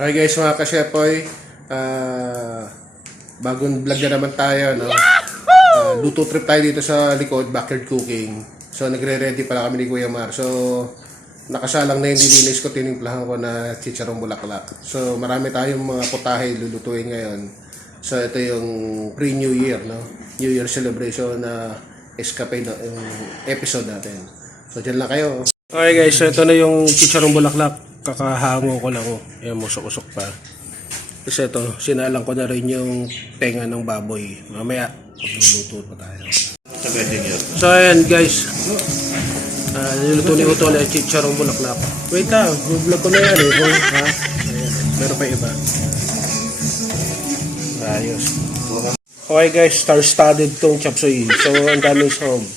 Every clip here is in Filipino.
Okay guys, mga kasyepoy, bagong vlog na naman tayo, no? Luto trip tayo dito sa likod, backyard cooking. So nagre-ready pala kami ni Kuya Mar. So nakasalang na yung nilinis ko, tinimplahan ko na chicharong bulaklak. So marami tayong mga putahe lulutuin ngayon. So ito yung pre-New Year, no? New Year celebration na escape na yung episode natin. So dyan lang kayo. Okay guys, so ito na yung chicharong bulaklak. Kakahango ko lang, ayan, musok-usok pa. Kasi ito, sinalang ko na rin yung tenga ng baboy. Mamaya, magluluto pa tayo. So ayan guys, niluluto ni Uto na chicharong bulaklak. Wait lang, vlog ko na yan eh. Ha? Ayan, meron pa iba. Ayos. Okay guys, star-studded tong chop suey. So ang daming sahog.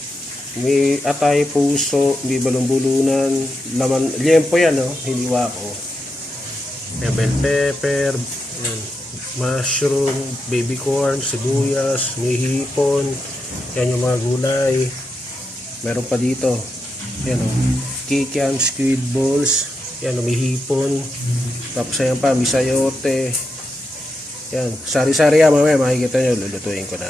May atay, puso, may balong-bulunan, laman, liempo yan, no? Hiniwa ko. May bell pepper, yan, mushroom, baby corn, sibuyas, may hipon, yan yung mga gulay. Meron pa dito, yan o, kikiam, squid balls, yan o, may hipon, tapos yan pa, may sayote, yan, sari-sari yan, mamaya makikita nyo, lulutuin ko na.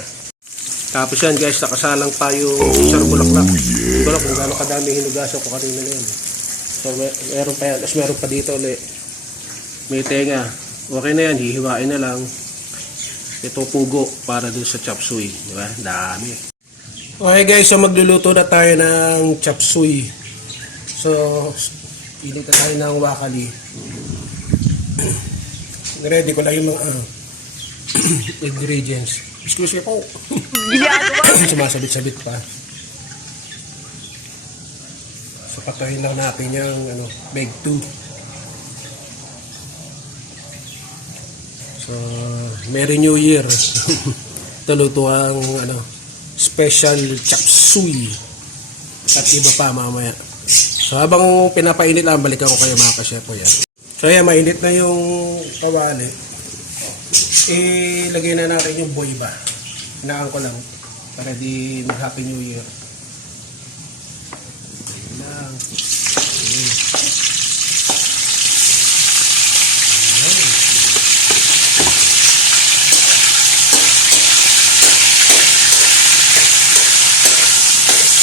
Tapos yan guys, nakasalang pa yung chicharong bulaklak. Hindi ko lang kung gano'ng kadami hinugasan ko kanina na yan. So meron pa yan. Tapos meron pa dito ulit. May tenga. Okay na yan, hihiwain na lang. Ito pugo para dun sa chop suey. Diba? Dami. Okay guys, so magluluto na tayo ng chop suey. So, pilit na tayo ng wakali. Ready ko lang yung mga ingredients. Excuse me po. Sumasabit-sabit pa. So patayin lang natin yung bag 2. So Merry New Year. Taluto ang special chop suey. At iba pa mamaya. So habang pinapainit lang, balikan ko kayo mga kasyepo yan. So yan, mainit na yung kawali. Ilagay na natin yung boyba. Hinaan ko lang para di mag-Happy New Year. Lang.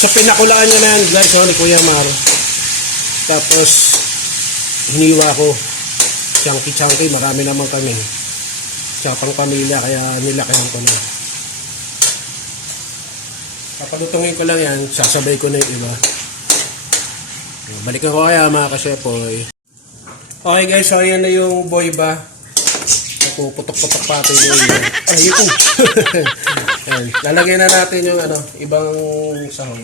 Sa pinakulaan niya na yan guys, ni Kuya Mar. Tapos hiniwa ko chunky, marami naman kami. Tsaka pang pamilya, kaya nilakayan ko na. Papalutungin ko lang yan, sasabay ko na yung iba. Balikan ko kaya mga kasyepoy. Okay guys, so yan na yung boyba. Puputok-putok pa ito yung ay yun. Lalagyan na natin yung ibang sahog.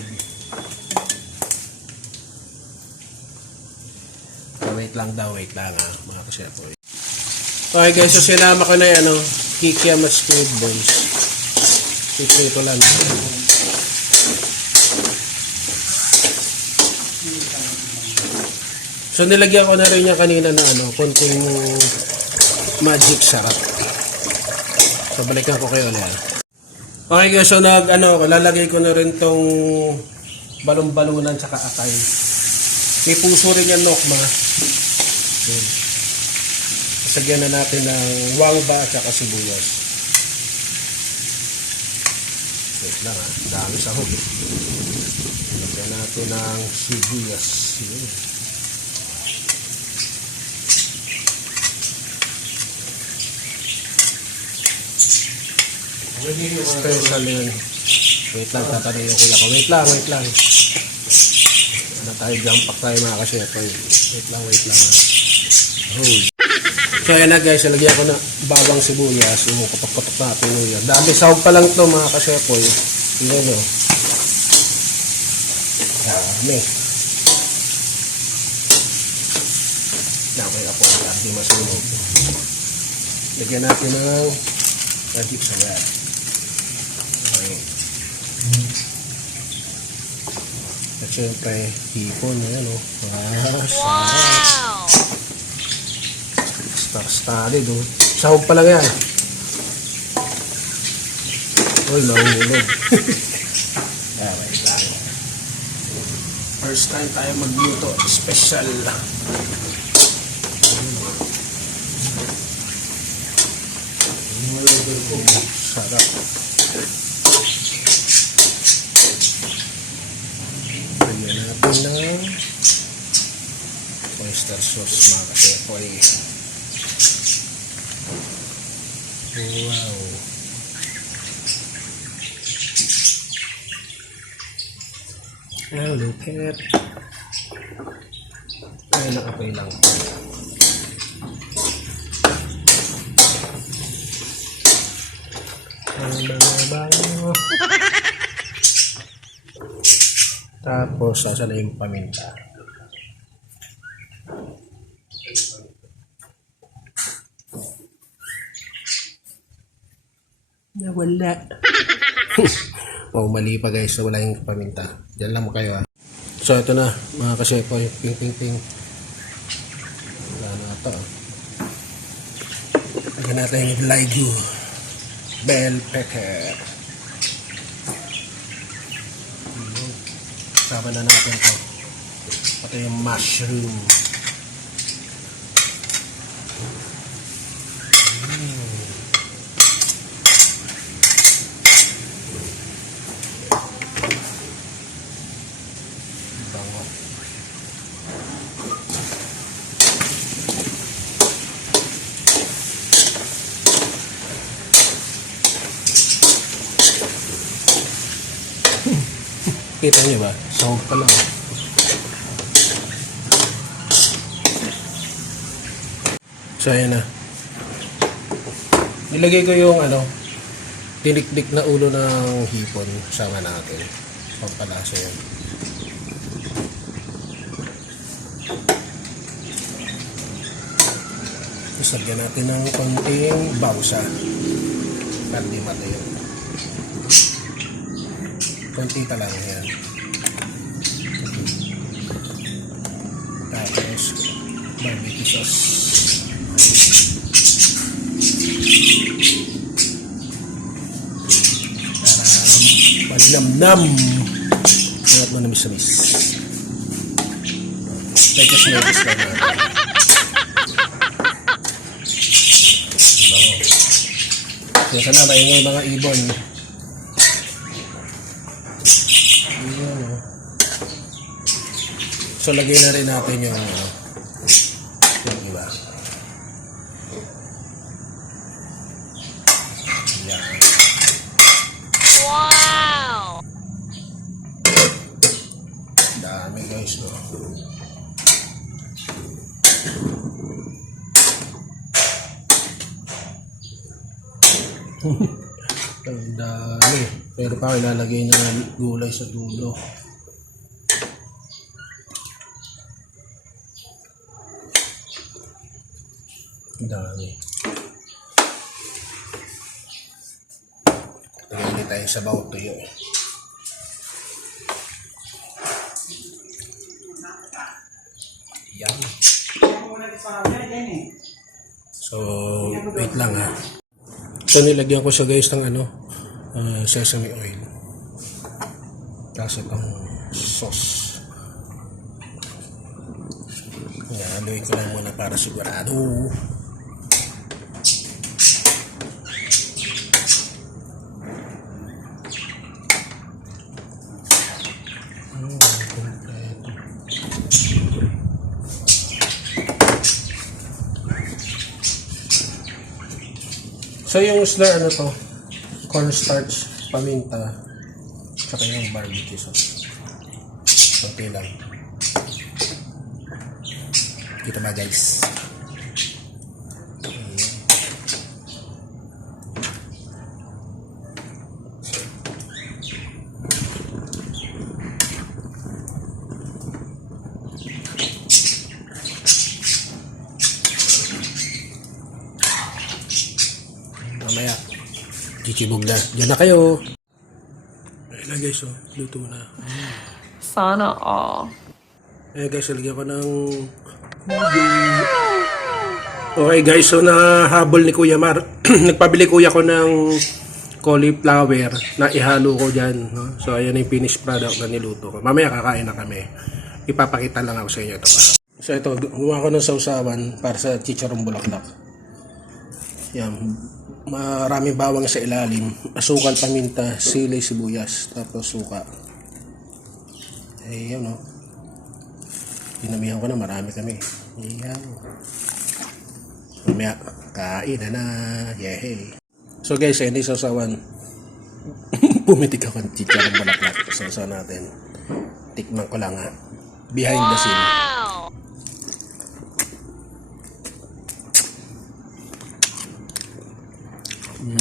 Wait lang mga kasyepoy. Okay guys, so sinama ko na yan, kikiam at squid balls. Ito lang. So nilagyan ko na rin niya kanina na konting magic sarap. So balikan ko kayo ulit. Okay guys, so lalagay ko na rin tong balong-balunan tsaka atay. May puso rin yan, nokma. Yun. Sagyan na natin ng wangba at saka sibuyas. Wait lang dami sahog. Sagyan natin ng sibuyas. Special yun. Wait lang, tatanungin ko lang. Wait lang. Tayo jump pack tayo mga kasyepoy. Wait lang. Hold. So ayan na guys, lagyan ko na bawang sibuyas, yung katok-katok natin yun. Dami sahog pa lang ito mga kasyepoy. Tingnan nyo. Dami. Dami ako, hindi masunog. Lagyan natin ng magic sarap. Okay. At syempre, hipon. Ayan sarap. Star-studded sahog pa lang yan. Nahulog. Wait lang. First time tayo magluto. Special. Sarap. Lagyan natin ng oyster sauce mga kasepoy. Wow. Oh, look at. Ay, nakapay lang. Ang mga bango. Tapos, sasa na yung paminta. Nawala. Oh, mali pa guys. Wala yung paminta. Diyan lang mo kayo. So, ito na. Mga kasepoy. Ping, ping, ping. Wala na ito. Lagyan natin yung ligo. Bell pepper. Sama na natin ito. Pati yung mushroom. Bango. Kita niyo ba? Sahog pa lang. So, ayan na. Nilagay ko yung tinikdik na ulo ng hipon. Sama natin. Pampalasa yun. Tapos lagyan natin ng konting bawsa. Para di mata yun. Konti lang yan. Tapos barbecue sauce. Para malinamnam. At manamis-namis. Lekos-lekos lang natin. So sana maingay mga ibon. So, lagay na rin natin yung iba. Yan. Wow! Dami guys, no? Ang dami. Pero pa ilalagay na gulay sa dulo. Dami. Lagyan tayo sa bawang tuyo eh. Yan. So, wait lang ha. So, nilagyan ko siya guys ng sesame oil. Tapos itong sauce. Yan, haluin ko lang muna para sigurado. So yung slur cornstarch, paminta, saka yung barbecue sauce. Okay lang. Kita ba guys? Mamaya, kikibog na. Diyan na kayo. Ayun na guys, luto na. Sana all. Ayun guys, lagyan ko ng okay guys, so nahabol ni Kuya Mar. Nagpabili kuya ko ng cauliflower na ihalo ko dyan. No? So ayan yung finished product na niluto ko. Mamaya kakain na kami. Ipapakita lang ako sa inyo ito pa. So ito, gumawa ko ng sausawan para sa chicharong bulaklak. Yan. Maraming bawang sa ilalim. Asukal, paminta, sili, sibuyas. Tapos suka. Eh, yun o. Dinamihan ko na, marami kami. Ayan. Mamaya, kain na na. Yehey. So guys, hindi sasawan. Pumitik ako ng chicharong bulaklak. Sausaw natin. Tikman ko lang ha. Behind the scene.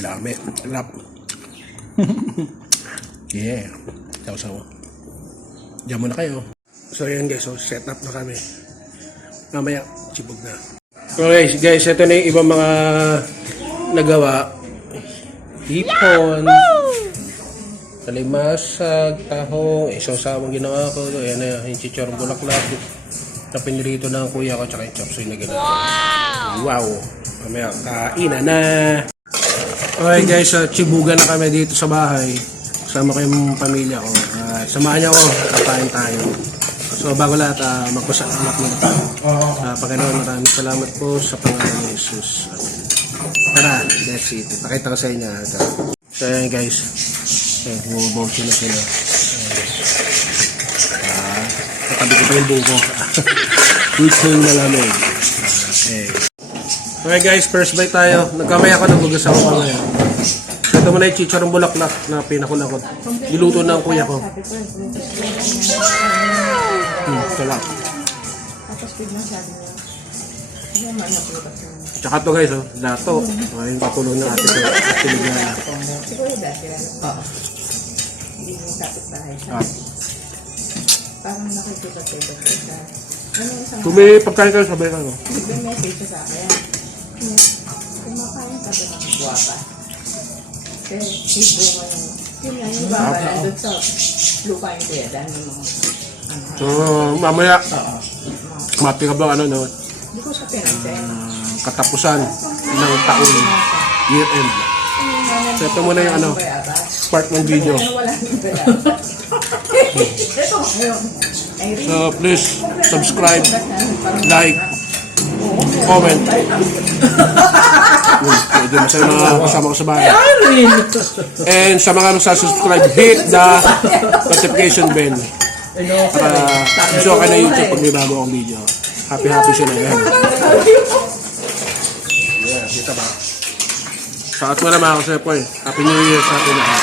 Dami. Rap. Yeah. Sausaw. Diyan muna kayo. So yan guys, so set up na kami. Mamaya, chibog na. So guys, ito na yung ibang mga nagawa. Hipon, talimasag, tahong, isawsawang ginawa ko. Ayan na yung chicharong bulaklak. Na pinirito ng kuya ko, tsaka yung chop suey na ginawa. Wow! Mamaya, kainan na! Okay guys, chibugan na kami dito sa bahay. Kasama ko yung pamilya ko. Samahan niyo ako, kapain tayo. So bago lahat, magpasalamat muna tayo. Panginoon, maraming salamat po sa pangalan ni Jesus. Amen. Tara, that's it. Pakita ko sa inyo. So ayan guys, bumubog na sila. Katabi ko pa yung buko. Gusto yung malamig. Okay. Okay guys, first bite tayo. Nagkamay ako, nagugas ako pa ngayon. So ito muna yung chicharong bulaklak na pinakulakot. Niluto ng kuya ko. Salap. Tsaka ito guys, dato. Yung patulong ng ate ko. Siligana. Siguro dati lang. Oo. Hindi mo tapos bahay siya. Parang nakikita sa iba siya. Ano yung isang... Kung may pagkain kayo, sabay ka. May message siya sa akin. Kumakain ka ba ng guwapa? Kasi hindi mo yun nga yung baba nandun sa lupa yung kuya. Dahil yung mga... So, mamaya, mati ka ba ano, no? Hindi ko siya pinansin. Katapusan ng taon, year end. So, ito muna yung ano, part ng video. Wala nang bayaba. Ito, Irene. So, please, subscribe, like, comment. Medyo masaya mga kasama ko sa bahay. And sa mga magsasubscribe, hit the notification bell. Para gusto ka na YouTube pag may bago akong video. Happy sila yan. Yeah, kita ba? Sa at mo na mga kasepoy. Happy New Year sa atin lahat.